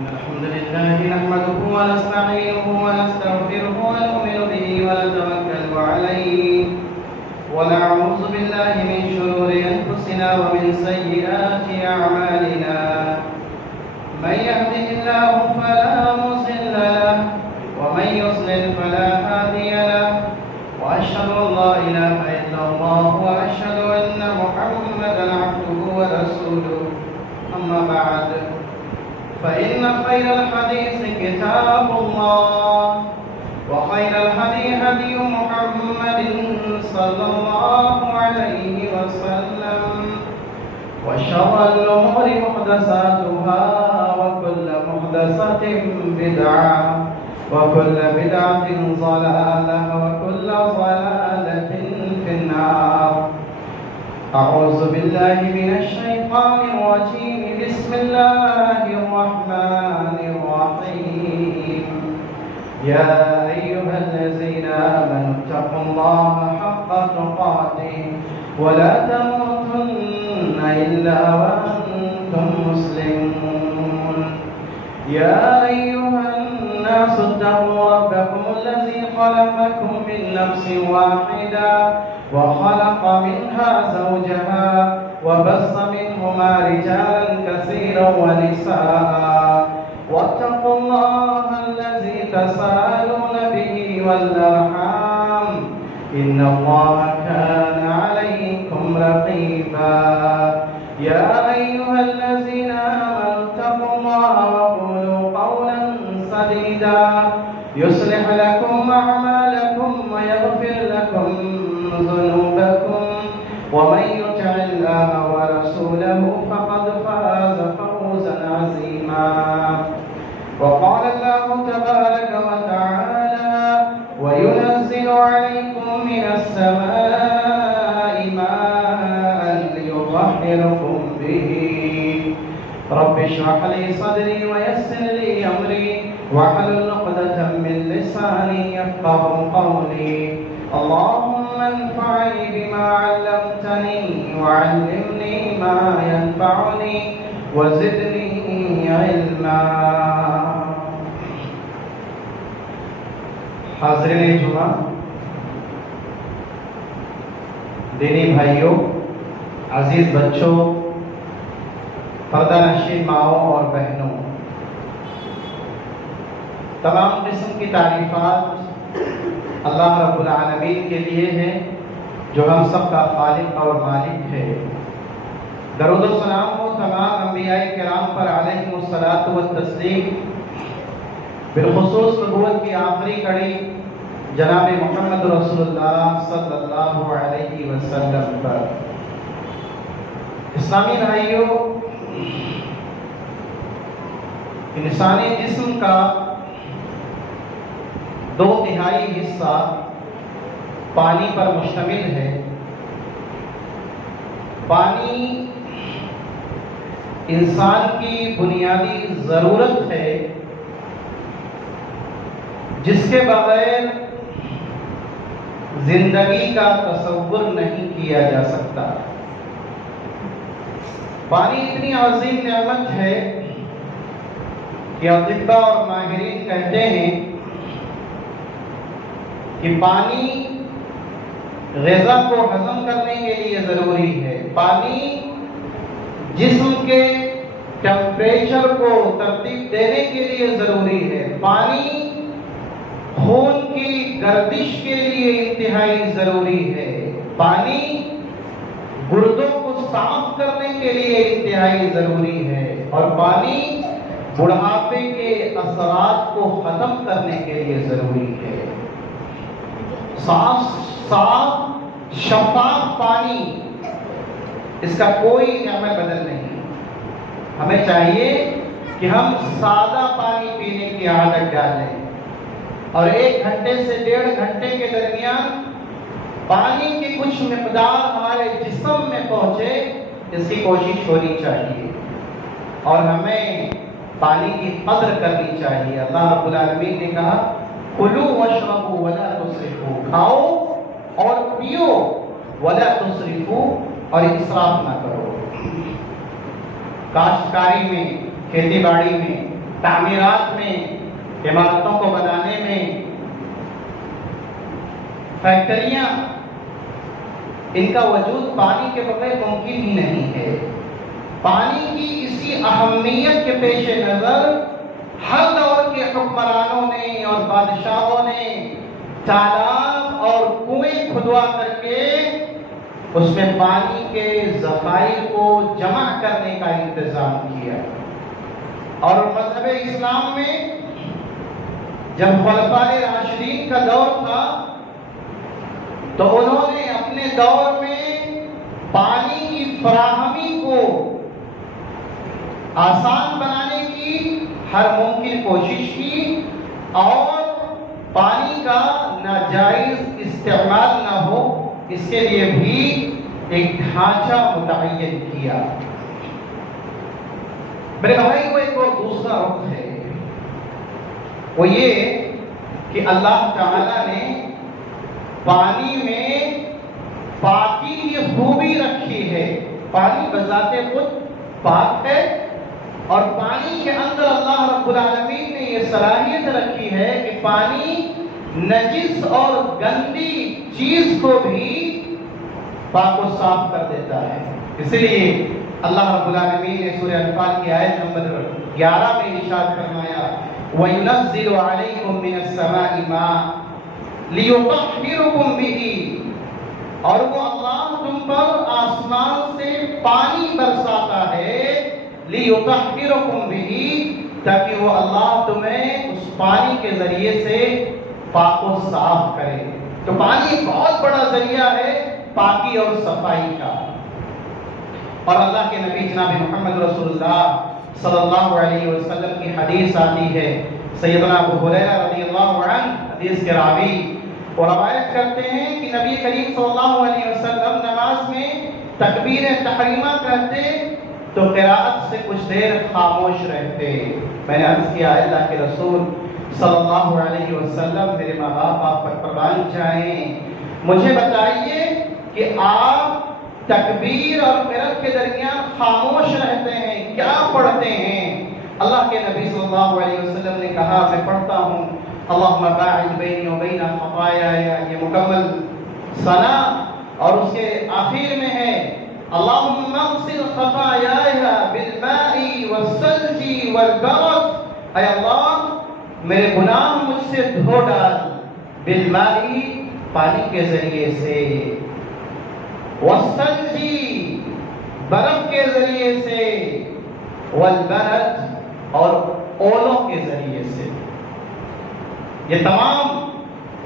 الحمد لله نحمده ونستعينه ونستغفره ونؤمن به ونتوكل عليه ونعوذ بالله من شرور أنفسنا ومن سيئات أعمالنا من يهده الله فلا مضل له ومن يضلل فلا هادي له وأشهد أن لا إله إلا الله وأشهد أن محمدا عبده ورسوله أما بعد فإن خير الحديث كتاب الله وخير الهدي هدي محمد صلى الله عليه وسلم وشر الأمور محدثاتها وكل محدثة بدعة وكل بدعة ضلالة وكل ضلالة في النار. أعوذ بالله من الشيطان الرجيم. بسم الله الرحمن الرحيم. يا أيها الذين آمنوا اتقوا الله حق تقاته ولا تموتن إلا وأنتم مسلمون. يا أيها الناس اتقوا ربكم الذي خلقكم من نفس واحدة وخلق منها زوجها وبث منهما رجالا كثيرا ونساء واتقوا الله الذي تساءلون به والأرحام إن الله كان عليكم رقيبا. يا أيها الذين آمنوا اتقوا الله وقولوا قولا سديدا يصلح لكم أعمالكم ويغفر لكم ذنوبكم ومن يطع الله ورسوله فقد فاز فوزا عظيما. وقال الله تبارك وتعالى وينزل عليكم من السماء ماء ليطهركم به. رب اشرح لي صدري ويسر لي أمري واحلل عقدة من لساني يفقهوا قولي. اللهم انفعني بما علمتني وعلمني ما ينفعني وزدني علما. حاضرین جمعہ، دینی بھائیوں، عزیز بچوں، پردہ نشین ماؤں اور بہنوں، تمام قسم کی تعریفات اللہ رب العالمین کے لیے ہیں جو ہم سب کا خالق اور مالک ہے. درود و سلام ہو تمام انبیاء کرام پر علیہم الصلاۃ والتسلیم، بالخصوص نبوت کی آخری کڑی جناب محمد رسول اللہ صلی اللہ علیہ وسلم پر. اسلامی بھائیوں، انسانی جسم کا 2/3 حصہ پانی پر مشتمل ہے. پانی انسان کی بنیادی ضرورت ہے جس کے بغیر زندگی کا تصور نہیں کیا جا سکتا. پانی اتنی عظیم نعمت ہے کہ اطباء اور ماہرین کہتے ہیں کہ پانی غذا کو ہضم کرنے کے لیے ضروری ہے. پانی جسم کے ٹمپریچر کو ترتیب دینے کے لیے ضروری ہے. پانی خون کی گردش کے لیے انتہائی ضروری ہے. پانی گردوں کو صاف کرنے کے لیے انتہائی ضروری ہے. اور پانی بڑھاپے کے اثرات کو ختم کرنے کے لیے ضروری ہے. صاف شفاف پانی، اس کا کوئی عمل بدل نہیں. ہمیں چاہیے کہ ہم سادہ پانی پینے کی عادت ڈالیں اور 1 گھنٹے سے 1.5 گھنٹے کے درمیان پانی کی کچھ مقدار ہمارے جسم میں پہنچے، اس کی کوشش ہونی چاہیے. اور ہمیں پانی کی قدر کرنی چاہیے. اللہ رب العالمین نے کہا کلوا واشربوا ولا تسرفوا، کھاؤ اور پیو ولا تسرفوا، اور اسراف نہ کرو. کاشتکاری میں، کھیتی باڑی میں تعمیرات میں، عمارتوں کو بنانے میں، فیکٹریاں، ان کا وجود پانی کے بغیر ممکن ہی نہیں ہے۔ پانی کی اسی اہمیت کے پیش نظر ہر دور کے حکمرانوں نے اور بادشاہوں نے تالاب اور کنویں کھدوا کر کے اس میں پانی کے ذخائر کو جمع کرنے کا انتظام کیا۔ اور مذہب اسلام میں جب خلفائے راشدین کا دور تھا تو انہوں نے اپنے دور میں پانی کی فراہمی کو آسان بنانے کی ہر ممکن کوشش کی اور پانی کا ناجائز استعمال نہ ہو اس کے لیے بھی ایک ڈھانچہ متعین کیا۔ میرے بھائی کو ایک اور دوسرا رخ ہے، وہ یہ کہ اللہ تعالیٰ نے پانی میں پاکی کی خوبی رکھی ہے۔ پانی بذات خود پاک ہے، اور پانی کے اندر اللہ رب العالمین نے یہ صلاحیت رکھی ہے کہ پانی نجس اور گندی چیز کو بھی پاک و صاف کر دیتا ہے۔ اس لیے اللہ رب العالمین نے سورہ انفال کی آیت نمبر 11 میں ارشاد فرمایا وَيُنَزِّلُ عَلَيْكُم مِّنَ السَّمَاءِ مَاءً لِيُطَهِّرَكُم بِهِ، اور وہ اللہ تم پر آسمان سے پانی برساتا ہے لِيُطَهِّرَكُم بِهِ، تاکہ وہ اللہ تمہیں اس پانی کے ذریعے سے پاک و صاف کرے۔ تو پانی ایک بہت بڑا ذریعہ ہے پاکی اور صفائی کا۔ اور اللہ کے نبی جناب محمد رسول اللہ صلی اللہ علیہ وسلم کی حدیث آتی ہے، سیدنا ابو ہریرہ رضی اللہ عنہ حدیث کے راوی وہ روایت کرتے ہیں کہ نبی کریم صلی اللہ علیہ وسلم نماز میں تکبیر تحریمہ کہتے تو قراءت سے کچھ دیر خاموش رہتے۔ میں نے عرض کیا اللہ کے رسول صلی اللہ علیہ وسلم، میرے ماں باپ آپ پر قربان جائیں، مجھے بتائیے کہ آپ تکبیر اور قرأت کے درمیان خاموش رہتے ہیں، کیا پڑھتے ہیں؟ اللہ کے نبی صلی اللہ علیہ وسلم نے کہا میں پڑھتا ہوں اللہم باعد بینی و بین خطایایا، یہ مکمل ثنا، اور اس کے آخر میں ہے اللہم اغسل خطایایا بالماء والثلج والبرد، اے اللہ میرے گناہ مجھ سے دھو ڈال، بالماء پانی کے ذریعے سے، والثلج برف کے ذریعے سے، والبرد اور اولوں کے ذریعے سے۔ یہ تمام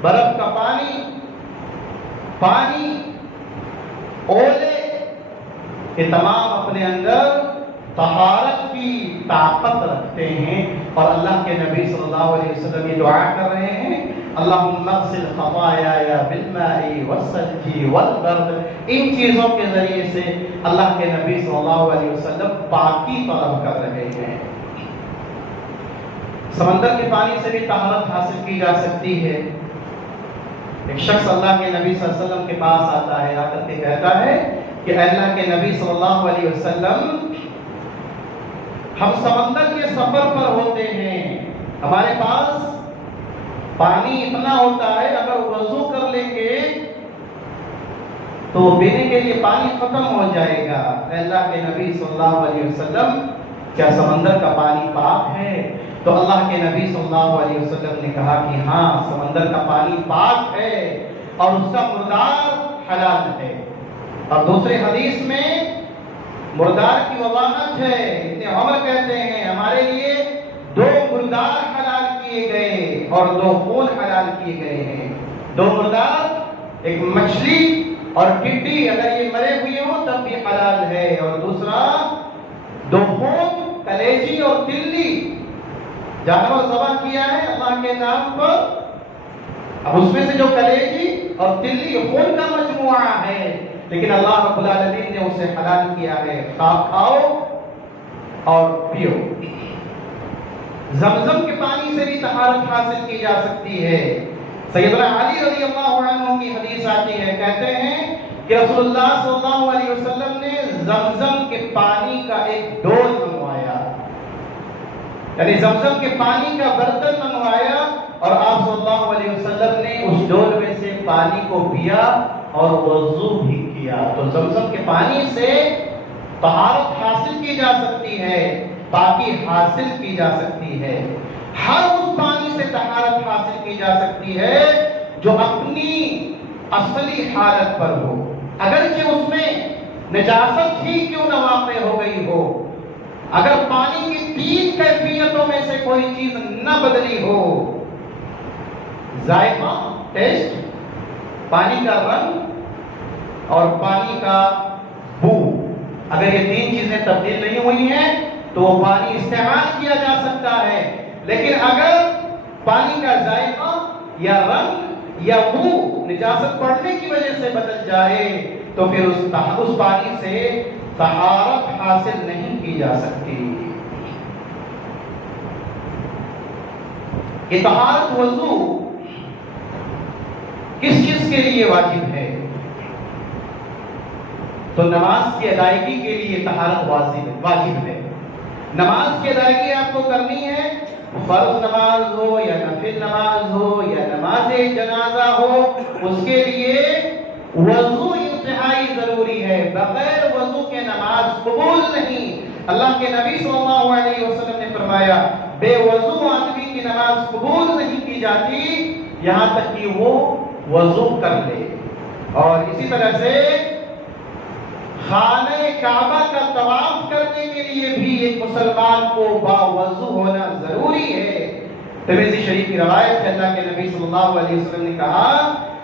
برف کا پانی، اولے، یہ تمام اپنے اندر طہارت کی طاقت رکھتے ہیں، اور اللہ کے نبی صلی اللہ علیہ وسلم یہ دعا کر رہے ہیں اللہم اغسل خطایایا بالماء والثلج والبرد، ان چیزوں کے ذریعے سے اللہ کے نبی صلی اللہ علیہ وسلم پاکی طلب کر رہے ہیں۔ سمندر کے پانی سے بھی طہارت حاصل کی جا سکتی ہے۔ ایک شخص اللہ کے نبی صلی اللہ علیہ وسلم کے پاس آتا ہے، آ کر کے کہتا ہے کہ اللہ کے نبی صلی اللہ علیہ وسلم ہم سمندر کے سفر پر ہوتے ہیں، ہمارے پاس پانی اتنا ہوتا ہے اگر وضو کر لیں گے تو پینے کے لیے پانی ختم ہو جائے گا۔ اللہ کے نبی صلی اللہ علیہ وسلم کیا سمندر کا پانی پاک ہے؟ تو اللہ کے نبی صلی اللہ علیہ وسلم نے کہا کہ ہاں سمندر کا پانی پاک ہے اور اس کا مردار حلال ہے۔ اور دوسرے حدیث میں مردار کی وضاحت ہے، ابن عمر کہتے ہیں ہمارے لیے 2 مردار حلال کیے گئے اور 2 خون حلال کیے گئے ہیں۔ 2 مردار، ایک مچھلی اور ٹڈی اگر یہ مرے ہوئے ہوں تب بھی حلال ہے، اور دوسرا 2 خون، کلیجی اور تلی، جانور ذبح کیا ہے اللہ کے نام پر، اب اس میں سے جو کلیجی اور تلی خون کا مجموعہ ہے، لیکن اللہ رب العالمین نے اسے حلال کیا ہے، کھاؤ اور پیو۔ زمزم کے پانی سے بھی طہارت حاصل کی جا سکتی ہے۔ سیدنا علی رضی اللہ عنہ کی حدیث آتی ہے، کہتے ہیں کہ رسول اللہ صلی اللہ علیہ وسلم نے زمزم کے پانی کا ایک ڈول منگوایا، یعنی زمزم کے پانی کا برتن منگوایا اور آپ صلی اللہ علیہ وسلم نے اس ڈول میں سے پانی کو پیا اور وضو بھی کیا۔ تو زمزم کے پانی سے طہارت حاصل کی جا سکتی ہے، پاکی حاصل کی جا سکتی ہے۔ ہر اس پانی سے طہارت حاصل کی جا سکتی ہے جو اپنی اصلی حالت پر ہو، اگرچہ اس میں نجاست ہی کیوں نہ واقع ہو گئی ہو، اگر پانی کی 3 کیفیتوں میں سے کوئی چیز نہ بدلی ہو، ذائقہ، ٹیسٹ، پانی کا رنگ اور پانی کا بو، اگر یہ 3 چیزیں تبدیل نہیں ہوئی ہیں تو وہ پانی استعمال کیا جا سکتا ہے، لیکن اگر پانی کا ذائقہ یا رنگ یا بو نجاست پڑنے کی وجہ سے بدل جائے تو پھر اس پانی سے طہارت حاصل نہیں کی جا سکتی۔ یہ طہارت وضو کس چیز کے لیے واجب ہے؟ تو نماز کی ادائیگی کے لیے طہارت واجب ہے۔ نماز کی ادائیگی آپ کو کرنی ہے، فرض نماز ہو یا نفل نماز ہو یا نماز جنازہ ہو، اس کے لیے وضو انتہائی ضروری ہے۔ بغیر وضو کے نماز قبول نہیں۔ اللہ کے نبی صلی اللہ علیہ وسلم نے فرمایا بے وضو آدمی کی نماز قبول نہیں کی جاتی یہاں تک کہ وہ وضو کر لے۔ اور اسی طرح سے خانہ کعبہ کا طواف کرنے کے لیے بھی ایک مسلمان کو باوضو ہونا ضروری ہے۔ ترمذی شریف کی روایت ہے، اللہ کے نبی صلی اللہ علیہ وسلم نے کہا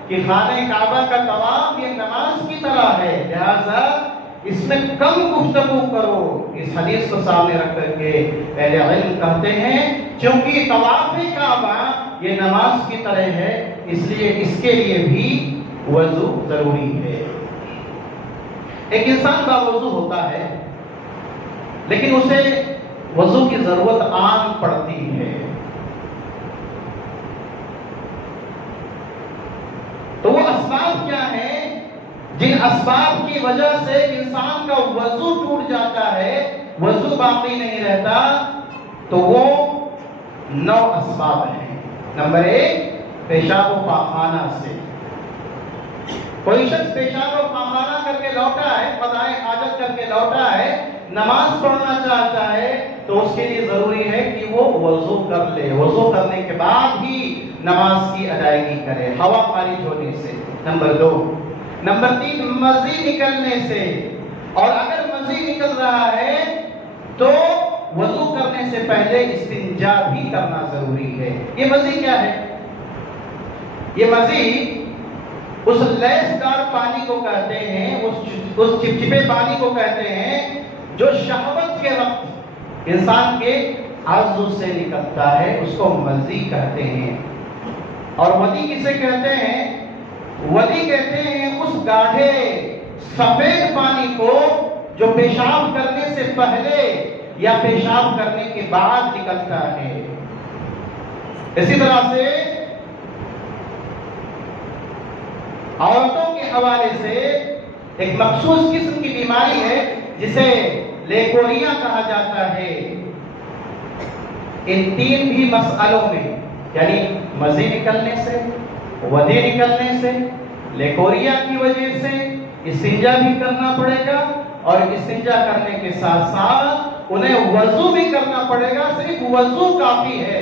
کہ خانہ کعبہ کا طواف یہ نماز کی طرح ہے، لہذا اس میں کم گفتگو کرو۔ اس حدیث کو سامنے رکھ کر کے اہل علم کہتے ہیں چونکہ طواف کعبہ یہ نماز کی طرح ہے، اس لیے اس کے لیے بھی وضو ضروری ہے۔ ایک انسان باوضو ہوتا ہے لیکن اسے وضو کی ضرورت عام پڑتی ہے، تو وہ اسباب کیا ہیں جن اسباب کی وجہ سے انسان کا وضو ٹوٹ جاتا ہے، وضو باقی نہیں رہتا؟ تو وہ 9 اسباب ہیں۔ نمبر 1 پیشاب و پاخانہ سے۔ کوئی شخص پیشاب و پاخانہ کر کے لوٹا ہے، قضائے حاجت کر کے لوٹا ہے، نماز پڑھنا چاہتا ہے تو اس کے لیے ضروری ہے کہ وہ وضو کر لے، وضو کرنے کے بعد ہی نماز کی ادائیگی کرے، ہوا خارج ہونے سے۔ نمبر 2 نمبر 3 مزید نکلنے سے، اور اگر مزید نکل رہا ہے تو وضو کرنے سے پہلے استنجا بھی کرنا ضروری ہے۔ یہ مزید کیا ہے؟ یہ مزید اس لیس دار پانی کو کہتے ہیں، اس چپچپے پانی کو کہتے ہیں جو شہوت کے وقت انسان کے عضو سے نکلتا ہے، اس کو مزی کہتے ہیں۔ اور ودی کسے کہتے ہیں؟ ودی کہتے ہیں اس گاڑھے سفید پانی کو جو پیشاب کرنے سے پہلے یا پیشاب کرنے کے بعد نکلتا ہے۔ اسی طرح سے عورتوں کے حوالے سے ایک مخصوص قسم کی بیماری ہے جسے لیکوریا کہا جاتا ہے۔ ان 3 بھی مسئلوں میں، یعنی مزی نکلنے سے، ودی نکلنے سے، لیکوریا کی وجہ سے استنجا بھی کرنا پڑے گا، اور استنجا کرنے کے ساتھ ساتھ انہیں وضو بھی کرنا پڑے گا۔ صرف وضو کافی ہے،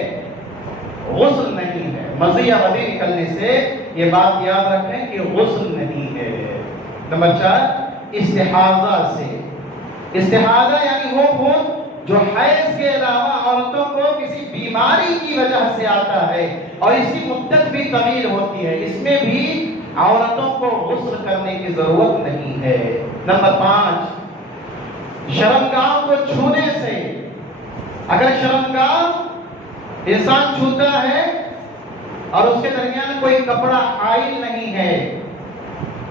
غسل نہیں ہے۔ مزی یا ودی نکلنے سے یہ بات یاد رکھیں کہ غسل نہیں ہے۔ نمبر 4 استحاضہ سے۔ استحاضہ یعنی وہ خون جو حیض کے علاوہ عورتوں کو کسی بیماری کی وجہ سے آتا ہے اور اس کی مدت بھی طویل ہوتی ہے، اس میں بھی عورتوں کو غسل کرنے کی ضرورت نہیں ہے۔ نمبر 5 شرمگاہ کو چھونے سے۔ اگر شرمگاہ انسان چھوتا ہے اور اس کے درمیان کوئی کپڑا حائل نہیں ہے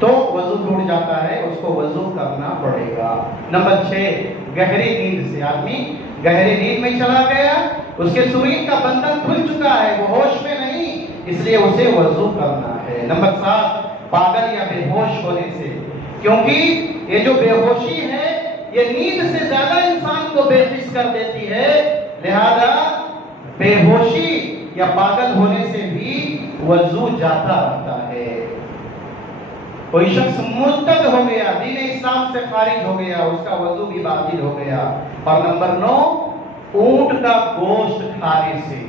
تو وضو ٹوٹ جاتا ہے، اس کو وضو کرنا پڑے گا۔ نمبر 6 گہری نیند سے۔ آدمی گہری نیند میں چلا گیا، اس کے سرین کا بندھن کھل چکا ہے، وہ ہوش میں نہیں، اس لیے اسے وضو کرنا ہے۔ نمبر 7 پاگل یا بے ہوش ہونے سے، کیونکہ یہ جو بے ہوشی ہے یہ نیند سے زیادہ انسان کو بے حس کر دیتی ہے، لہذا بے ہوشی یا پاگل ہونے سے بھی وضو جاتا رہتا ہے۔ کوئی شخص مرتد ہو گیا، دین اسلام سے خارج ہو گیا، اس کا وضو بھی باطل ہو گیا۔ اور نمبر 9، اونٹ کا گوشت کھانے سے۔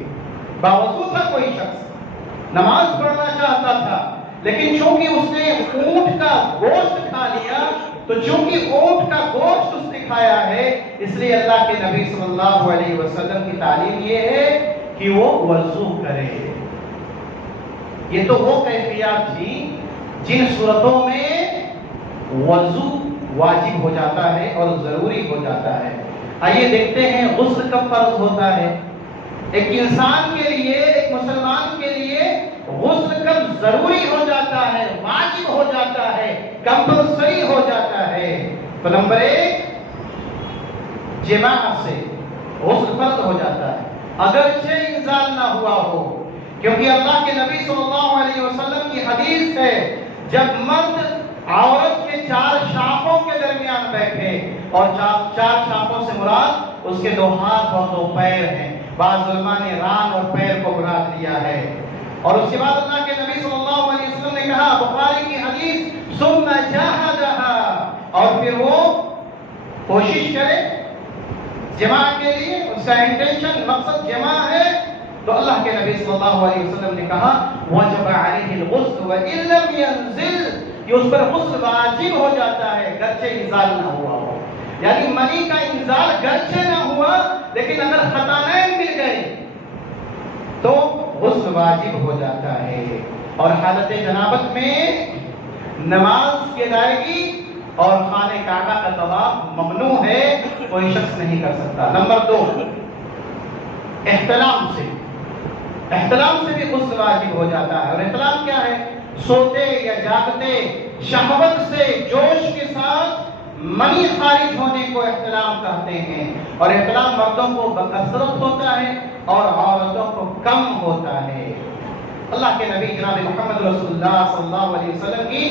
باوضو تھا کوئی شخص، نماز پڑھنا چاہتا تھا، لیکن چونکہ اس نے اونٹ کا گوشت کھا لیا، تو چونکہ اونٹ کا گوشت اس نے کھایا ہے، اس لیے اللہ کے نبی صلی اللہ علیہ وسلم کی تعلیم یہ ہے کہ وہ وضو کرے۔ یہ تو وہ کیفیات تھی جن صورتوں میں وضو واجب ہو جاتا ہے اور ضروری ہو جاتا ہے۔ آئیے دیکھتے ہیں غسل کب فرض ہوتا ہے۔ ایک انسان کے لیے، ایک مسلمان کے لیے غسل کب ضروری ہو جاتا ہے، واجب ہو جاتا ہے، کمپلسری ہو جاتا ہے۔ تو نمبر 1، جماع سے غسل فرض ہو جاتا ہے، اگرچہ انزال نہ ہوا ہو، کیونکہ اللہ کے نبی صلی اللہ علیہ وسلم کی حدیث ہے، جب مرد عورت کے 4 شاخوں کے درمیان بیٹھے، اور 4 شاخوں سے مراد اس کے 2 ہاتھ اور 2 پیر ہیں، بعض علماء نے ران اور پیر کو مراد لیا ہے۔ اور اس کے بعد اللہ کے نبی صلی اللہ علیہ وسلم نے کہا، بخاری کی حدیث، ثم جاہدھا، اور پھر وہ کوشش کرے جماع کے لیے، اس کا انٹینشن، مقصد جماع ہے، تو اللہ کے نبی صلی اللہ علیہ وسلم نے کہا وجب علیہ الغسل وان لم ينزل، یہ اس پر غسل واجب ہو جاتا ہے گرچہ انزال نہ ہوا ہو۔ یعنی منی کا انزال گرچہ نہ ہوا، لیکن اگر خطانین مل گئے تو غسل واجب ہو جاتا ہے۔ اور حالت جنابت میں نماز کی ادائیگی اور خانہ کعبہ کا طواف ممنوع ہے، کوئی شخص نہیں کر سکتا۔ نمبر 2، احتلام سے بھی غسل واجب ہو جاتا ہے۔ اور احتلام کیا ہے؟ سوتے یا جاگتے شہوت سے، جوش کے ساتھ منی خارج ہونے کو احتلام کہتے ہیں۔ اور احتلام مردوں کو بکثرت ہوتا ہے اور عورتوں کو کم ہوتا ہے۔ اللہ کے نبی جناب محمد رسول اللہ صلی اللہ علیہ وسلم کی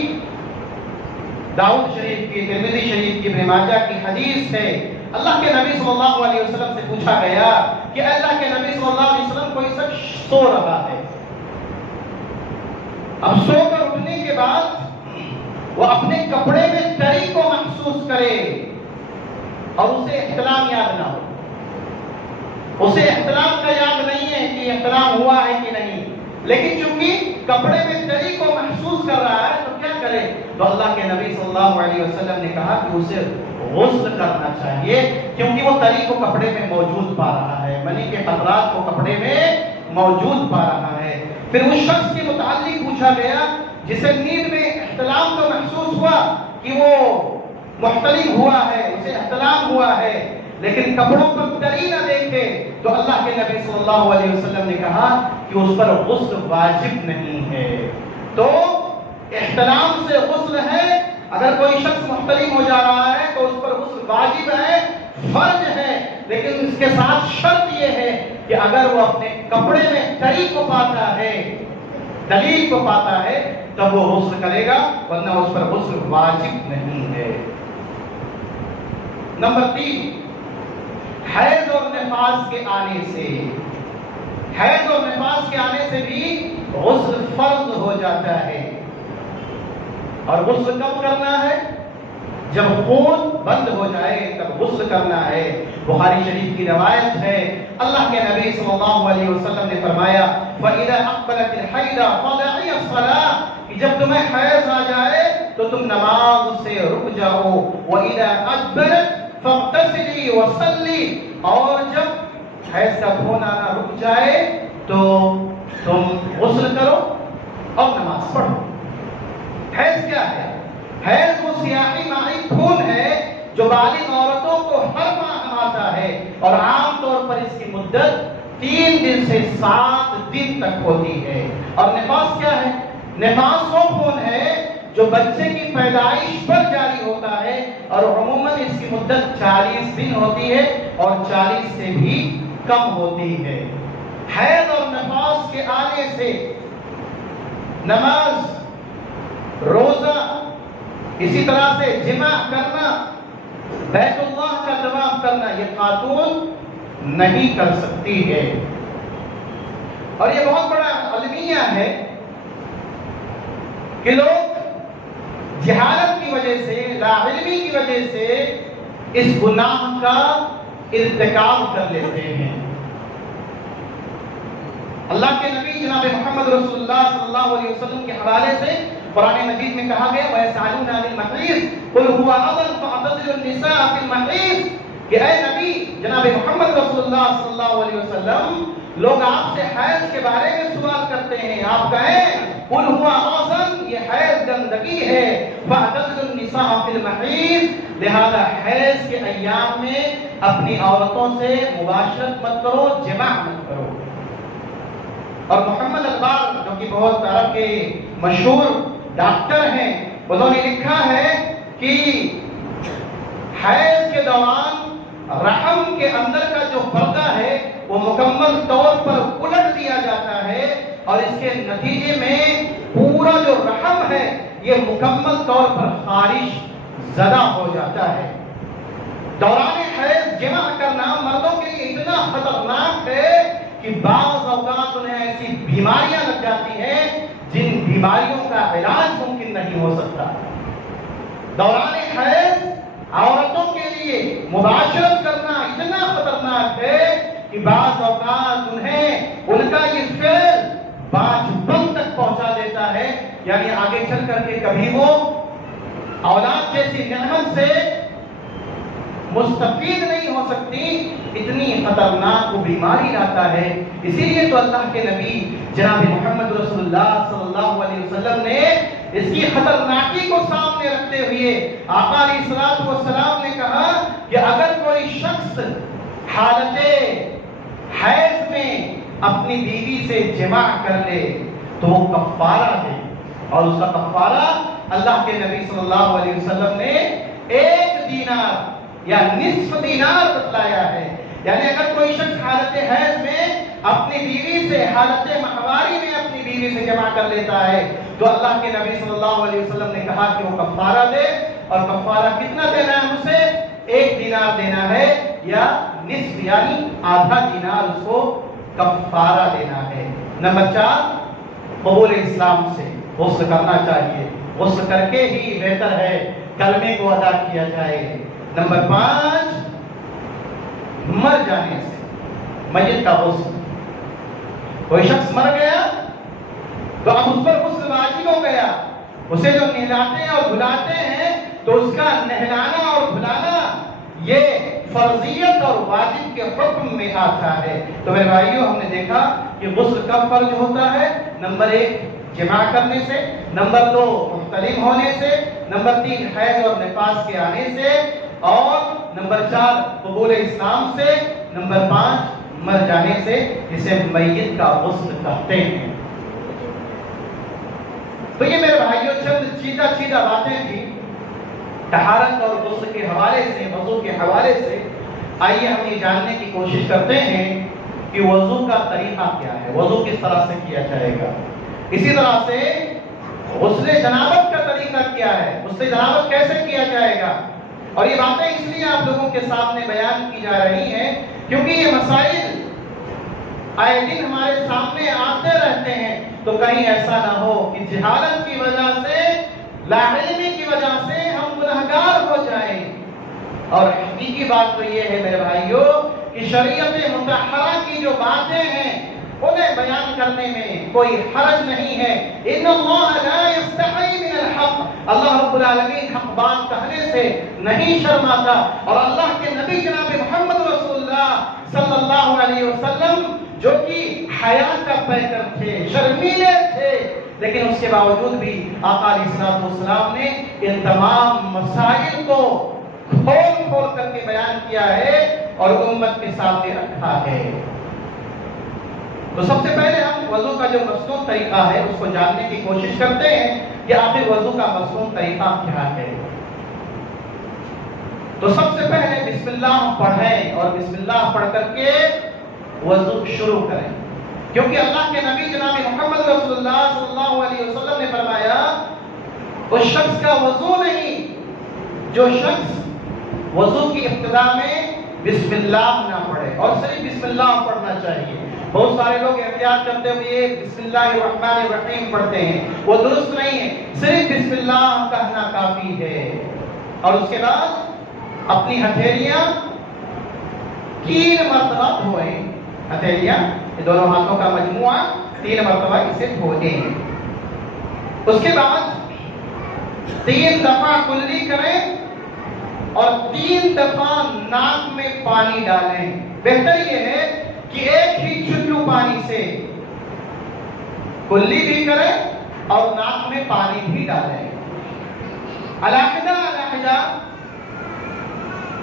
داؤد شریف کی، ترمذی شریف کی، ابن ماجہ کی حدیث ہے، اللہ کے نبی صلی اللہ علیہ وسلم سے پوچھا گیا کہ اللہ کے نبی صلی اللہ علیہ وسلم کوئی شخص سو رہا ہے، اب سو کر اٹھنے کے بعد وہ اپنے کپڑے میں تری کو محسوس کرے اور اسے احتلام یاد نہ ہو، اسے احتلام کا یاد نہیں ہے کہ احتلام ہوا ہے کہ نہیں، لیکن چونکہ کپڑے میں تری کو محسوس کر رہا ہے تو کیا کرے؟ تو اللہ کے نبی صلی اللہ علیہ وسلم نے کہا کہ اسے غسل کرنا چاہیے، کیونکہ وہ تری کو کپڑے میں موجود پا رہا ہے، منی کے قطرات کو کپڑے میں موجود پا رہا ہے۔ پھر اس شخص کے متعلق پوچھا گیا جسے نیند میں احتلام تو محسوس ہوا کہ وہ محتلم ہوا ہے، اسے احتلام ہوا ہے، لیکن کپڑوں پر تری نہ دیکھے، تو اللہ کے نبی صلی اللہ علیہ وسلم نے کہا کہ اس پر غسل واجب نہیں ہے۔ تو احتلام سے غسل ہے، اگر کوئی شخص محتلم ہو جا رہا ہے تو اس پر غسل واجب ہے، فرض ہے، لیکن اس کے ساتھ شرط یہ ہے کہ اگر وہ اپنے کپڑے میں تری کو پاتا ہے، دلیل کو پاتا ہے، تب وہ غسل کرے گا، ورنہ اس پر غسل واجب نہیں ہے۔ نمبر 3، حیض اور نفاس کے آنے سے، حیض اور نفاس کے آنے سے بھی غسل فرض ہو جاتا ہے۔ اور غسل کب کرنا ہے؟ جب خون بند ہو جائے تب غسل کرنا ہے۔ بخاری شریف کی روایت ہے، اللہ کے نبی صلی اللہ علیہ وسلم نے فرمایا فَإِذَا أَقْبَلَتِ الْحَيْضَ فَدَعِي الصَّلَاةَ، کہ جب تمہیں حیض آ جائے تو تم نماز سے رک جاؤ، وَإِذَا أَدْبَرَتْ فَاغْتَسِلِي وَصَلِّي، اور جب حیض کا خون آنا رک جائے تو تم غسل کرو اور نماز پڑھو۔ حیض کیا ہے؟ حیض وہ سیاہی مائی خون ہے جو بالغ عورتوں کو ہر ماہ آتا ہے، اور عام طور پر اس کی مدت 3 دن سے 7 دن تک ہوتی ہے۔ اور نفاس کیا ہے؟ نفاس وہ خون ہے جو بچے کی پیدائش پر جاری ہوتا ہے، اور عموماً اس کی مدت 40 دن ہوتی ہے اور 40 سے بھی کم ہوتی ہے۔ حیض اور نفاس کے آنے سے نماز، روزہ، اسی طرح سے جماع کرنا، بیت اللہ کا طواف کرنا، یہ خاتون نہیں کر سکتی ہے۔ اور یہ بہت بڑا المیہ ہے کہ لوگ جہالت کی وجہ سے، لا علمی کی وجہ سے اس گناہ کا ارتکاب کر لیتے ہیں۔ اللہ کے نبی جناب محمد رسول اللہ صلی اللہ علیہ وسلم کے حوالے سے قرآن مجید میں کہا گیا وَيَسْأَلُونَ عَنِ الْمَحِيضِ قُلْ هُوَ أَذًى فَاعْتَزِلُوا النِّسَاءَ فِي الْمَحِيضِ کہ اے نبی جناب محمد رسول اللہ صلی اللہ علیہ وسلم، لوگ آپ سے حیض کے بارے میں سوال کرتے ہیں، آپ کہیں قُلْ هُوَ أَذًى یہ حیض گندگی ہے، فَاعْتَزِلُوا النِّسَاءَ فِي الْمَحِيضِ لہذا حیض کے ایام میں اپنی عورتوں سے مباشرت مت کرو، جماع مت کرو۔ اور محمد اقبال جو کہ بہت عرب کے مشہور ڈاکٹر ہیں، انہوں نے لکھا ہے کہ حیض کے دوران رحم کے اندر کا جو پردہ ہے وہ مکمل طور پر الٹ دیا جاتا ہے اور اس کے نتیجے میں پورا جو رحم ہے یہ مکمل طور پر خارش زدہ ہو جاتا ہے۔ دوران حیض جمع کرنا مردوں کے لیے اتنا خطرناک ہے کہ بعض اوقات انہیں ایسی بیماریاں لگ جاتی ہیں جن بیماریوں کا علاج ممکن نہیں ہو سکتا۔ دوران حیض عورتوں کے لیے مباشرت کرنا اتنا خطرناک ہے کہ بعض اوقات انہیں ان کا یہ فعل باجبن تک پہنچا دیتا ہے، یعنی آگے چل کر کے کبھی وہ اولاد جیسی نعمت سے مستفید نہیں ہو سکتی، اتنی خطرناک وہ بیماری لاتا ہے۔ اسی لیے تو اللہ کے نبی جناب محمد رسول اللہ صلی اللہ علیہ وسلم نے اس کی خطرناکی کو سامنے رکھتے ہوئے آقا علیہ الصلوۃ والسلام نے کہا کہ اگر کوئی شخص حالت حیض میں اپنی بیوی سے جماع کر لے تو وہ کفارہ دے، اور اس کا کفارہ اللہ کے نبی صلی اللہ علیہ وسلم نے 1 دینار یا نصف دینار بتلایا ہے۔ یعنی اگر کوئی شخص حالت حیض میں اپنی بیوی سے، حالت ماہواری میں اپنی بیوی سے جمع کر لیتا ہے تو اللہ کے نبی صلی اللہ علیہ وسلم نے کہا کہ وہ کفارہ دے، اور کفارہ کتنا دینا ہے اسے؟ 1 دینار دینا ہے یا نصف یعنی آدھا دینار اس کو کفارہ دینا ہے۔ نمبر 4 قبول اسلام سے غسل کرنا چاہیے، غسل کر کے ہی بہتر ہے کلمے کو ادا کیا جائے۔ نمبر 5 مر جانے سے، میت کا غسل۔ کوئی شخص مر گیا تو اب اس پر غسل واجب ہو گیا، اسے جو نہلاتے ہیں اور دھلاتے ہیں تو اس کا نہلانا اور دھلانا یہ فرضیت اور واجب کے حکم میں آتا ہے۔ تو میرے بھائیوں، ہم نے دیکھا کہ غسل کب فرض ہوتا ہے؟ نمبر 1 جماع کرنے سے، نمبر 2 محتلم ہونے سے، نمبر 3 حیض اور نفاس کے آنے سے، اور نمبر 4 قبول اسلام سے، نمبر 5 مر جانے سے، جسے میت کا غسل کہتے ہیں۔ تو یہ میرے بھائیوں چند سیدھا باتیں تھی طہارت اور غسل کے حوالے سے، وضو کے حوالے سے۔ آئیے ہم یہ جاننے کی کوشش کرتے ہیں کہ وضو کا طریقہ کیا ہے، وضو کس طرح سے کیا جائے گا۔ اسی طرح سے غسل جنابت کا طریقہ کیا ہے، غسل جنابت کیسے کیا جائے گا۔ اور یہ باتیں اس لیے آپ لوگوں کے سامنے بیان کی جا رہی ہیں کیونکہ یہ مسائل آئے دن ہمارے سامنے آتے رہتے ہیں، تو کہیں ایسا نہ ہو کہ جہالت کی وجہ سے، لا علمی کی وجہ سے ہم گنہگار ہو جائیں۔ اور حقیقی بات تو یہ ہے میرے بھائیوں کہ شریعت مطہرہ کی جو باتیں ہیں انہیں بیان کرنے میں کوئی حرج نہیں ہے۔ ان اللہ لا یستحی من الحق، اللہ رب العالمین حق بات کہنے سے نہیں شرماتا، اور اللہ کے نبی جناب محمد رسول اللہ صلی اللہ علیہ وسلم جو کہ حیا کا پیکر تھے، شرمیلے تھے، لیکن اس کے باوجود بھی آقا علیہ السلام نے ان تمام مسائل کو کھول کر کے بیان کیا ہے اور امت کے سامنے رکھا ہے۔ تو سب سے پہلے ہم وضو کا جو مصنون طریقہ ہے اس کو جاننے کی کوشش کرتے ہیں کہ آخر وضو کا مصنون طریقہ کیا ہے۔ تو سب سے پہلے بسم اللہ پڑھیں اور بسم اللہ پڑھ کر کے وضو شروع کریں، کیونکہ اللہ کے نبی جناب محمد رسول اللہ صلی اللہ علیہ وسلم نے فرمایا اس شخص کا وضو نہیں جو شخص وضو کی ابتدا میں بسم اللہ نہ پڑھے، اور صرف بسم اللہ پڑھنا چاہیے۔ بہت سارے لوگ احتیاط کرتے ہوئے بسم اللہ الرحمن الرحیم پڑھتے ہیں، وہ درست نہیں ہے۔ صرف بسم اللہ کہنا کافی ہے، اور اس کے بعد اپنی ہتھیلیاں 3 مرتبہ دھوئیں۔ ہتھیلیاں دونوں ہاتھوں کا مجموعہ 3 مرتبہ اسے دھوئیں۔ اس کے بعد 3 دفعہ کلی کریں اور 3 دفعہ ناک میں پانی ڈالیں۔ بہتر یہ ہے کہ ایک ہی چلو پانی سے کلی بھی کریں اور ناک میں پانی بھی ڈالیں۔ علیحدہ علیحدہ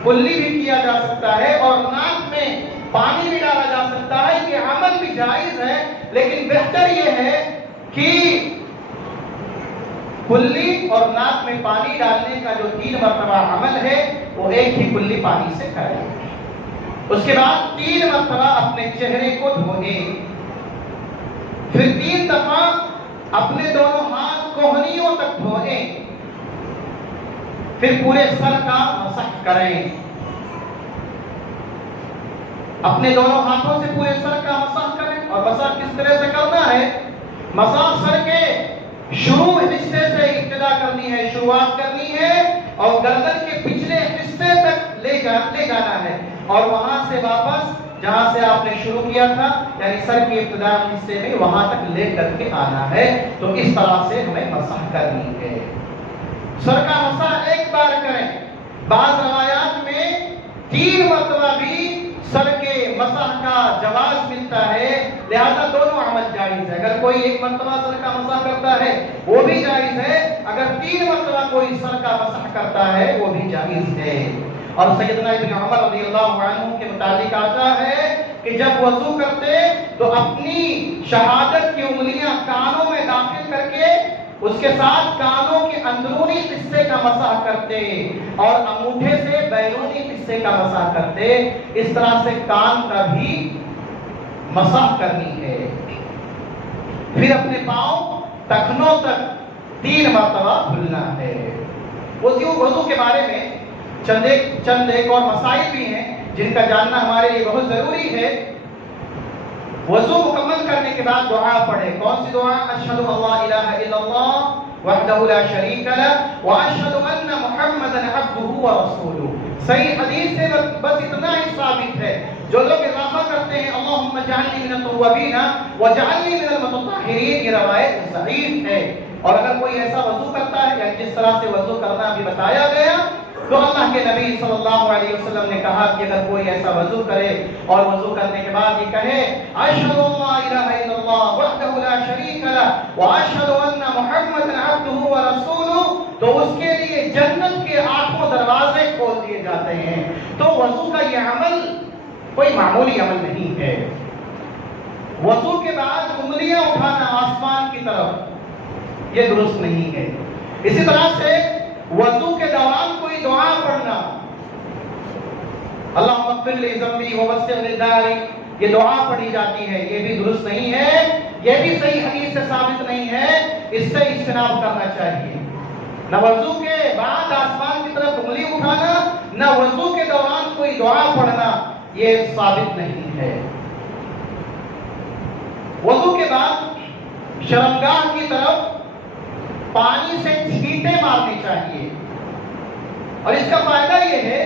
کلی بھی کیا جا سکتا ہے اور ناک میں پانی بھی ڈالا جا سکتا ہے، یہ عمل بھی جائز ہے، لیکن بہتر یہ ہے کہ کلی اور ناک میں پانی ڈالنے کا جو 3 مرتبہ عمل ہے وہ ایک ہی کلی پانی سے کریں۔ اس کے بعد 3 مرتبہ اپنے چہرے کو دھوئیں، پھر 3 دفعہ اپنے دونوں ہاتھ کوہنیوں تک دھوئیں، پھر پورے سر کا مسح کریں۔ اپنے دونوں ہاتھوں سے پورے سر کا مسح کریں، اور مسح کس طرح سے کرنا ہے؟ مسح سر کے شروع حصے سے ابتدا کرنی ہے، شروعات کرنی ہے، اور گردن کے پچھلے حصے تک لے جانا ہے، اور وہاں سے واپس جہاں سے آپ نے شروع کیا تھا یعنی سر کے ابتدائی حصے میں وہاں تک لے کر کے آنا ہے۔ تو اس طرح سے ہمیں مسح کرنی ہے۔ سر کا مسح ایک بار کریں، بعض روایات میں 3 مرتبہ بھی سر کے مسح کا جواز ملتا ہے، لہذا دونوں عمل جائز ہے۔ اگر کوئی 1 مرتبہ سر کا مسح کرتا ہے وہ بھی جائز ہے، اگر 3 مرتبہ کوئی سر کا مسح کرتا ہے وہ بھی جائز ہے۔ اور سیدنا ابن عمر رضی اللہ عنہ کے متعلق آتا ہے کہ جب وضو کرتے تو اپنی شہادت کی انگلیاں کانوں میں داخل کر کے اس کے ساتھ کانوں کے اندرونی حصے کا مسح کرتے اور انگوٹھے سے بیرونی حصے کا مسح کرتے۔ اس طرح سے کان کا بھی مسح کرنی ہے۔ پھر اپنے پاؤں ٹخنوں تک 3 مرتبہ دھلنا ہے۔ وضو کے بارے میں چند ایک اور مسائل بھی ہیں جن کا جاننا ہمارے لیے بہت ضروری ہے۔ وضو مکمل کرنے کے بعد دعا پڑھے۔ کون سی دعا؟ اشہد ان لا الہ الا اللہ وحدہ لا شریک لہ واشہد ان محمدا عبدہ ورسولہ۔ صحیح حدیث سے بس اتنا ہی ثابت ہے۔ جو لوگ اضافہ کرتے ہیں اللہم اجعلنی من التوابین واجعلنی من المتطہرین، یہ روایت ضعیف ہے۔ اور اگر کوئی ایسا وضو کرتا ہے یعنی جس طرح سے وضو کرنا بھی بتایا گیا، تو اللہ کے نبی صلی اللہ علیہ وسلم نے کہا کہ اگر کوئی ایسا وضو کرے اور وضو کرنے کے بعد یہ کہے اشہد ان لا الہ الا اللہ وحدہ لا شریک لہ واشہد ان محمدا عبدہ ورسولہ، تو اس کے لیے جنت کے 8 دروازے کھول دیے جاتے ہیں۔ تو وضو کا یہ عمل کوئی معمولی عمل نہیں ہے۔ وضو کے بعد انگلیاں اٹھانا آسمان کی طرف یہ درست نہیں ہے۔ اسی طرح سے وضو کے دوران کوئی دعا پڑھنا، اللہم اغفر لی ذنبی ووسع لی داری، یہ دعا پڑھی جاتی ہے، یہ بھی درست نہیں ہے، یہ بھی صحیح حدیث سے ثابت نہیں ہے، اس سے اجتناب کرنا چاہیے۔ نہ وضو کے بعد آسمان کی طرف انگلی اٹھانا، نہ وضو کے دوران کوئی دعا پڑھنا، یہ ثابت نہیں ہے۔ وضو کے بعد شرمگاہ کی طرف پانی سے چھینٹے مارنی چاہیے، اور اس کا فائدہ یہ ہے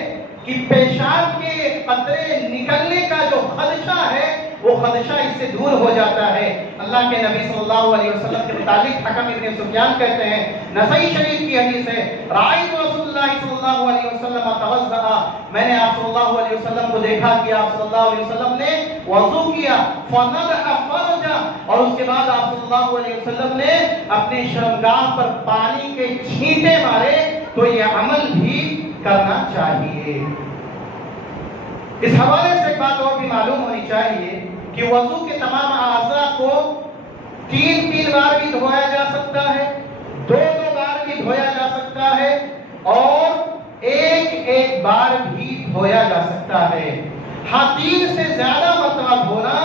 کہ پیشاب کے قطرے نکلنے کا جو خدشہ ہے وہ خدشہ اس سے دور ہو جاتا ہے۔ اللہ کے نبی صلی اللہ علیہ وسلم کے متعلق حکم ابن سفیان کہتے ہیں، نسائی شریف کی حدیث ہے، رأیت رسول اللہ صلی اللہ علیہ وسلم توضأ، میں نے آپ صلی اللہ علیہ وسلم کو دیکھا کہ آپ صلی اللہ علیہ وسلم نے وضو کیا، فنضح فرجہ، اور اس کے بعد آپ صلی اللہ علیہ وسلم نے اپنے شرمگاہ پر پانی کے چھینٹے مارے، تو یہ عمل بھی کرنا چاہیے۔ اس حوالے سے ایک بات اور بھی معلوم ہونی چاہیے کہ وضو کے تمام اعضاء کو 3 بار بھی دھویا جا سکتا ہے، 2 بار بھی دھویا جا سکتا ہے، اور 1 بار بھی دھویا جا سکتا ہے۔ ہاں 3 سے زیادہ مرتبہ دھونا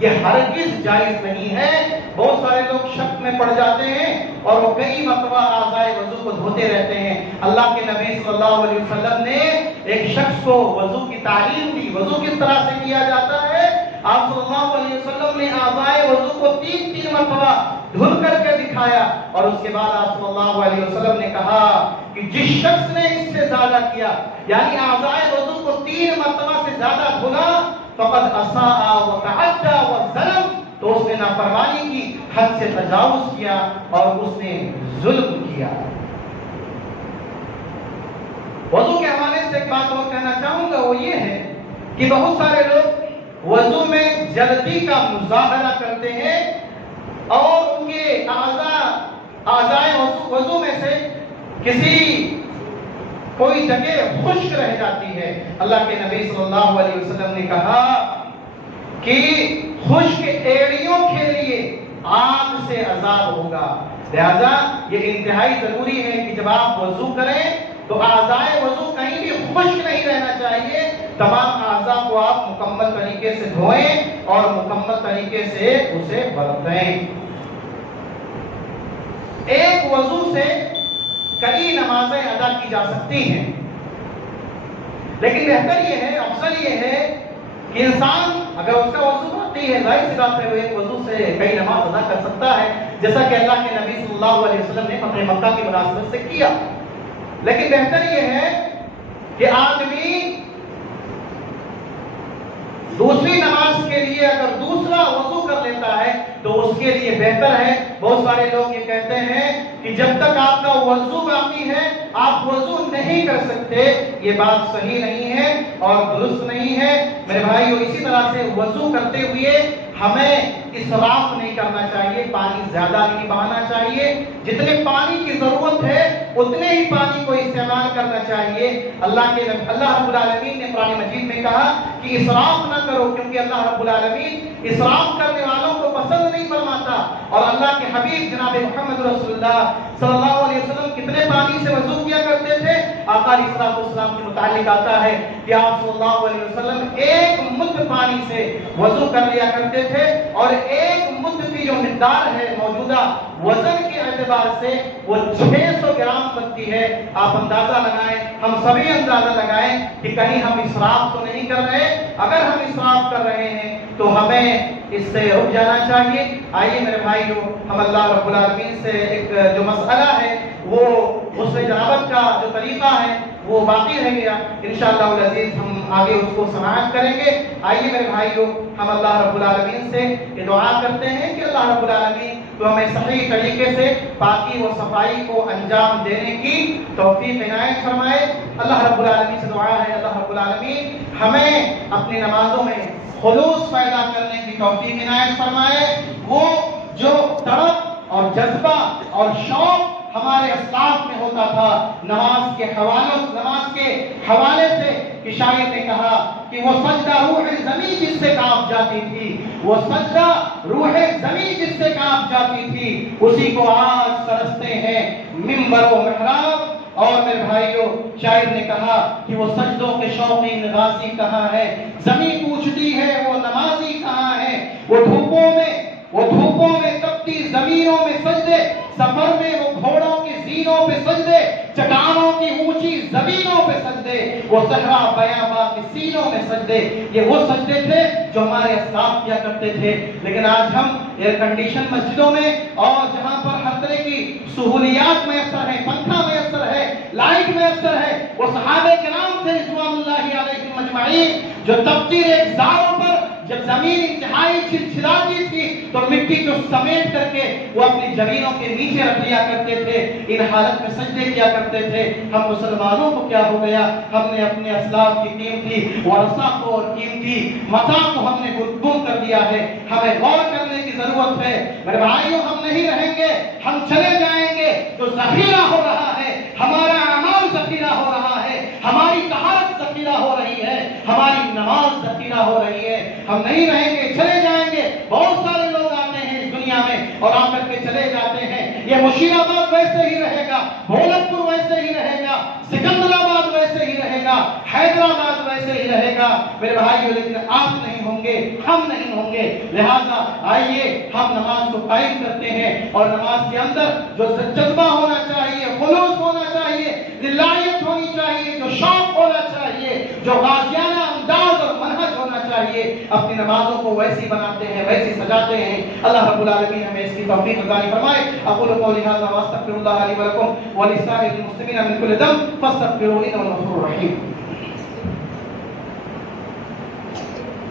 یہ ہرگز جائز نہیں ہے۔ بہت سارے لوگ شک میں پڑ جاتے ہیں اور وہ کئی مرتبہ اعضائے وضو کو دھوتے رہتے ہیں۔ اللہ کے نبی صلی اللہ علیہ وسلم نے ایک شخص کو وضو کی تعلیم دی، وضو کس طرح سے کیا جاتا ہے۔ آپ صلی اللہ علیہ وسلم نے اعضائے وضو کو 3 مرتبہ دھل کر کے دکھایا، اور اس کے بعد آپ صلی اللہ علیہ وسلم نے کہا کہ جس شخص نے اس سے زیادہ کیا، یعنی اعضائے وضو کو 3 مرتبہ سے زیادہ دھلا، فقد اساء وتعدى وظلم، تو اس نے نافرمانی کی، حد سے تجاوز کیا اور اس نے ظلم کیا۔ وضو کے حوالے سے ایک بات اور کہنا چاہوں گا، وہ یہ ہے کہ بہت سارے لوگ وضو میں جلدی کا مظاہرہ کرتے ہیں اور ان کے اعضائے وضو میں سے کوئی جگہ خشک رہ جاتی ہے۔ اللہ کے نبی صلی اللہ علیہ وسلم نے کہا کہ خشک ایڑیوں کے لیے آگ سے عذاب ہوگا، لہذا یہ انتہائی ضروری ہے کہ جب آپ وضو کریں تو اعضائے وضو کہیں بھی خشک نہیں رہنا چاہیے، تمام اعضاء کو آپ مکمل طریقے سے دھوئیں اور مکمل طریقے سے اسے برتیں۔ ایک وضو سے کئی نمازیں ادا کی جا سکتی ہیں، لیکن بہتر یہ ہے، افضل یہ ہے کہ انسان اگر اس کا وضو باقی ہے، ظاہر سی بات ہے وہ ایک وضو سے کئی نماز ادا کر سکتا ہے، جیسا کہ اللہ کے نبی صلی اللہ علیہ وسلم نے فتح مکہ کی مناسبت سے کیا۔ لیکن بہتر یہ ہے کہ آدمی دوسری نماز کے لیے اگر دوسرا وضو کر لیتا ہے تو اس کے لیے بہتر ہے۔ بہت سارے لوگ یہ کہتے ہیں کہ جب تک آپ کا وضو باقی ہے آپ وضو نہیں کر سکتے، یہ بات صحیح نہیں ہے اور درست نہیں ہے۔ میرے بھائیو، اسی طرح سے وضو کرتے ہوئے ہمیں اسراف نہیں کرنا چاہیے، پانی زیادہ نہیں بہانا چاہیے، جتنے پانی کی ضرورت ہے اتنے ہی پانی کو استعمال کرنا چاہیے۔ اللہ رب العالمین نے قرآن مجید میں کہا کہ اسراف نہ کرو، کیونکہ اللہ رب العالمین اسراف کرنے والوں کو پسند نہیں فرماتا۔ اور اللہ کے حبیب جناب محمد رسول اللہ صلی اللہ علیہ وسلم کتنے پانی سے وضو کیا کرتے تھے؟ آقا علیہ السلام کے متعلق آتا ہے کہ آپ صلی اللہ علیہ وسلم 1 مد پانی سے وضو کر لیا کرتے تھے، اور 1 مد کی جو مقدار ہے موجودہ وزن کے اعتبار سے وہ 600 گرام بنتی ہے۔ آپ اندازہ لگائیں، ہم سبھی اندازہ لگائیں کہ کہیں ہم اسراف تو نہیں کر رہے۔ اگر ہم اسراف کر رہے ہیں تو ہمیں اس سے رک جانا چاہیے۔ آئیے میرے بھائیو، ہم اللہ رب العالمین سے ایک جو مسئلہ ہے وہ غسل جنابت کا جو طریقہ ہے وہ باقی رہ گیا، انشاءاللہ العزیز ہم آگے اس کو سماعت کریں گے۔ آئیے میرے بھائیو، ہم اللہ رب العالمین سے یہ دعا کرتے ہیں کہ اللہ رب العالمین تو ہمیں صحیح طریقے سے پاکی و صفائی کو انجام دینے کی توفیق عنایت فرمائے۔ اللہ رب العالمین سے دعا ہے اللہ رب العالمین ہمیں اپنی نمازوں میں خلوص پیدا کرنے کی توفیق عنایت فرمائے۔ وہ جو تڑپ اور جذبہ اور شوق ہمارے اسلاف میں ہوتا تھا نماز کے حوالے سے، کہ شاعر نے کہا کہ وہ سجدہ روح زمین جس سے کانپ جاتی تھی، وہ سجدہ روح زمین جس سے کانپ جاتی تھی، اسی کو آج سرستے ہیں منبر و محراب۔ اور میرے بھائیوں، شاعر نے کہا کہ وہ سجدوں کے شوقین غازی کہاں ہے، زمین پوچھتی ہے وہ نمازی کہاں ہے۔ وہ دھوپوں میں تپتی زمینوں میں سجدے، سفر میں وہ گھوڑوں کی زینوں پہ سجدے، چٹانوں کی اونچی زمینوں پہ سجدے، وہ صحرا بیاباں کی سینوں میں سجدے۔ یہ وہ سجدے تھے جو ہمارے اسلاف کیا کرتے تھے، لیکن آج ہم ایئر کنڈیشن مسجدوں میں اور جہاں پر ہر طرح کی سہولیات میسر ہیں، پنکھا میسر ہے، لائٹ میسر ہے، وہ صحابہ کرام تھے رضوان اللہ علیہم اجمعین جو تپتی ریگزاروں پر جب زمین انتہائی چھلچلاتی تھی تو مٹی کو سمیٹ کر کے وہ اپنی زمینوں کے نیچے رکھ لیا کرتے تھے، ان حالت میں سجدے کیا کرتے تھے۔ ہم مسلمانوں کو کیا ہو گیا؟ ہم نے اپنے اسلاف کی قیمتی ورثہ کو اور قیمتی متاع کو ہم نے گم کر دیا ہے۔ ہمیں غور کرنے کی ضرورت ہے میرے بھائیوں، ہم نہیں رہیں گے، ہم چلے جائیں گے تو ذخیرہ ہو رہا ہے، ہمارا اعمال ذخیرہ ہو رہا ہے، ہماری طہارت ذخیرہ ہو رہی ہے، ہماری نماز ذخیرہ ہو رہی ہے۔ ہم نہیں رہیں گے، چلے جائیں گے۔ بہت سارے لوگ آتے ہیں اس دنیا میں اور آ کر کے چلے جاتے ہیں۔ یہ مشیر آباد ویسے ہی رہے گا، بھولت پور ویسے ہی رہے گا، سکندر آباد ویسے ہی رہے گا، حیدرآباد ویسے ہی رہے گا میرے بھائیو، لیکن آپ نہیں ہوں گے، ہم نہیں ہوں گے۔ لہذا آئیے ہم نماز کو قائم کرتے ہیں، اور نماز کے اندر جو جذبہ ہونا چاہیے، خلوص ہونا چاہیے، للہیت ہونی چاہیے، جو شوق ہونا چاہیے، جو غازیانہ انداز اور منہج ہونا چاہیے، اپنی نمازوں کو ویسی بناتے ہیں، ویسی سجاتے ہیں۔ اللہ رب العالمین ہمیں اس کی توفیق عطا فرمائے۔ اقول قولی ھذا واستغفر اللہ لی ولکم ولسائر المسلمین من کل ذنب فاستغفروہ انہ الغفور الرحیم۔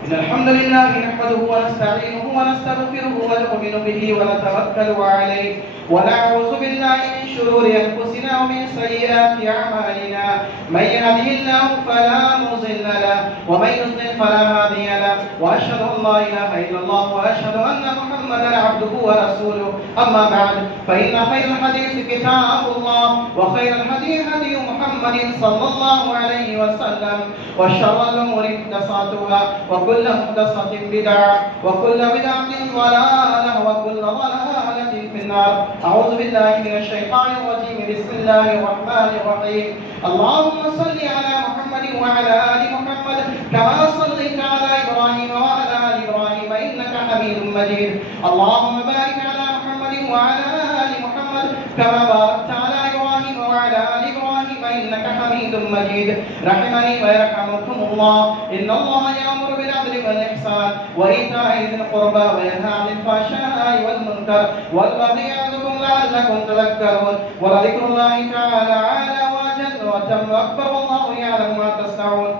إن الحمد لله نحمده ونستعينه ونستغفره ونؤمن به ونتوكل عليه ونعوذ بالله من شرور أنفسنا ومن سيئات أعمالنا من يهده الله فلا مضل له ومن يضلل فلا هادي له وأشهد أن لا إله إلا الله وأشهد أن محمدا عبده ورسوله أما بعد فإن خير الحديث كتاب الله وخير الهدي هدي محمد صلى الله عليه وسلم وشر الأمور محدثاتها وكل محدثة بدعة وكل بدعة ضلالة وكل ضلالة في النار أعوذ بالله من الشيطان الرجيم بسم الله الرحمن الرحيم اللهم صل على محمد وعلى آل محمد كما صليت على إبراهيم وعلى آل إبراهيم إنك حميد مجيد اللهم بارك على محمد وعلى آل محمد كما باركت على إبراهيم وعلى آل إبراهيم إنك حميد مجيد رحمني ويرحمكم الله إن الله يأمر بالعدل والإحسان وإيتاء ذي القربى وينهى عن الفحشاء والمنكر والبغي يعظكم لعلكم تذكرون ولذكر الله تعالى أعلى وأجل وأتم وأكبر والله يعلم ما تصنعون